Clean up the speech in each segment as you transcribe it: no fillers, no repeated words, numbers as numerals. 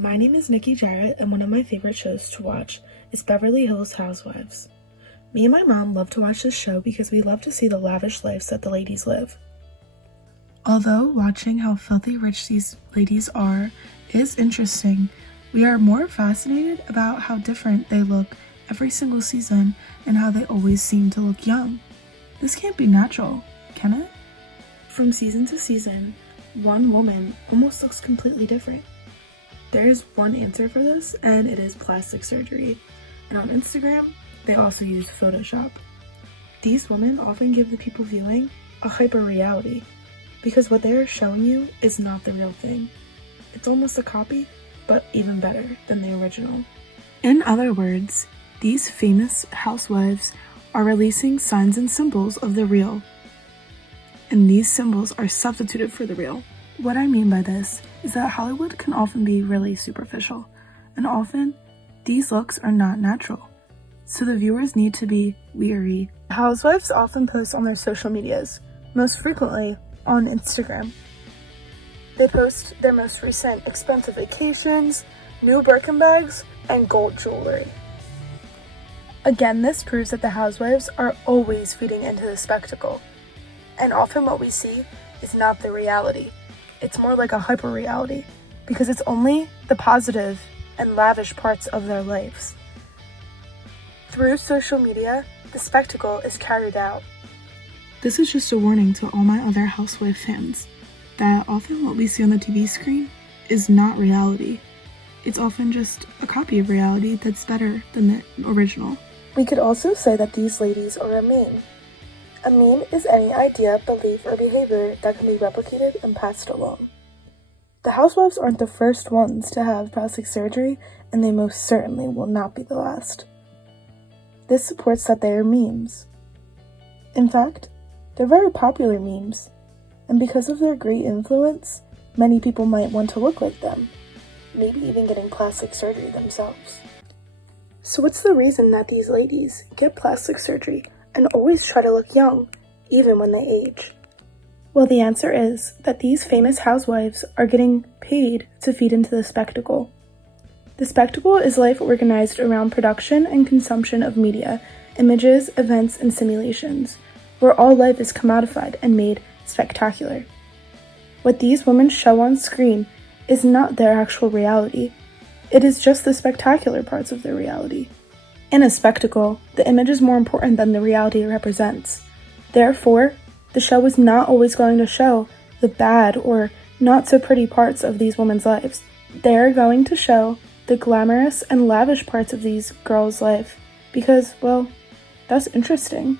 My name is Nikki Jarrett, and one of my favorite shows to watch is Beverly Hills Housewives. Me and my mom love to watch this show because we love to see the lavish lives that the ladies live. Although watching how filthy rich these ladies are is interesting, we are more fascinated about how different they look every single season and how they always seem to look young. This can't be natural, can it? From season to season, one woman almost looks completely different. There is one answer for this, and it is plastic surgery. And on Instagram, they also use Photoshop. These women often give the people viewing a hyper reality, because what they are showing you is not the real thing. It's almost a copy, but even better than the original. In other words, these famous housewives are releasing signs and symbols of the real, and these symbols are substituted for the real. What I mean by this is that Hollywood can often be really superficial, and often these looks are not natural, so the viewers need to be weary. Housewives often post on their social medias, most frequently on Instagram. They post their most recent expensive vacations, new Birkin bags, and gold jewelry. Again, this proves that the housewives are always feeding into the spectacle, and often what we see is not the reality. It's more like a hyper reality, because it's only the positive and lavish parts of their lives. Through social media, the spectacle is carried out. This is just a warning to all my other housewife fans, that often what we see on the TV screen is not reality. It's often just a copy of reality that's better than the original. We could also say that these ladies are a meme. A meme is any idea, belief, or behavior that can be replicated and passed along. The housewives aren't the first ones to have plastic surgery, and they most certainly will not be the last. This supports that they are memes. In fact, they're very popular memes, and because of their great influence, many people might want to look like them, maybe even getting plastic surgery themselves. So what's the reason that these ladies get plastic surgery and always try to look young, even when they age? Well, the answer is that these famous housewives are getting paid to feed into the spectacle. The spectacle is life organized around production and consumption of media, images, events, and simulations, where all life is commodified and made spectacular. What these women show on screen is not their actual reality. It is just the spectacular parts of their reality. In a spectacle, the image is more important than the reality it represents. Therefore, the show is not always going to show the bad or not so pretty parts of these women's lives. They are going to show the glamorous and lavish parts of these girls' life because, well, that's interesting.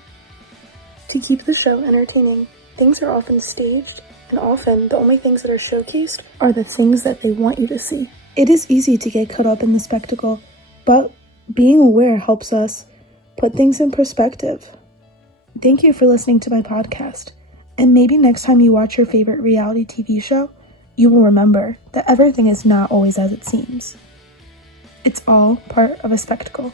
To keep the show entertaining, things are often staged, and often the only things that are showcased are the things that they want you to see. It is easy to get caught up in the spectacle, but being aware helps us put things in perspective. Thank you for listening to my podcast, and maybe next time you watch your favorite reality TV show, you will remember that everything is not always as it seems. It's all part of a spectacle.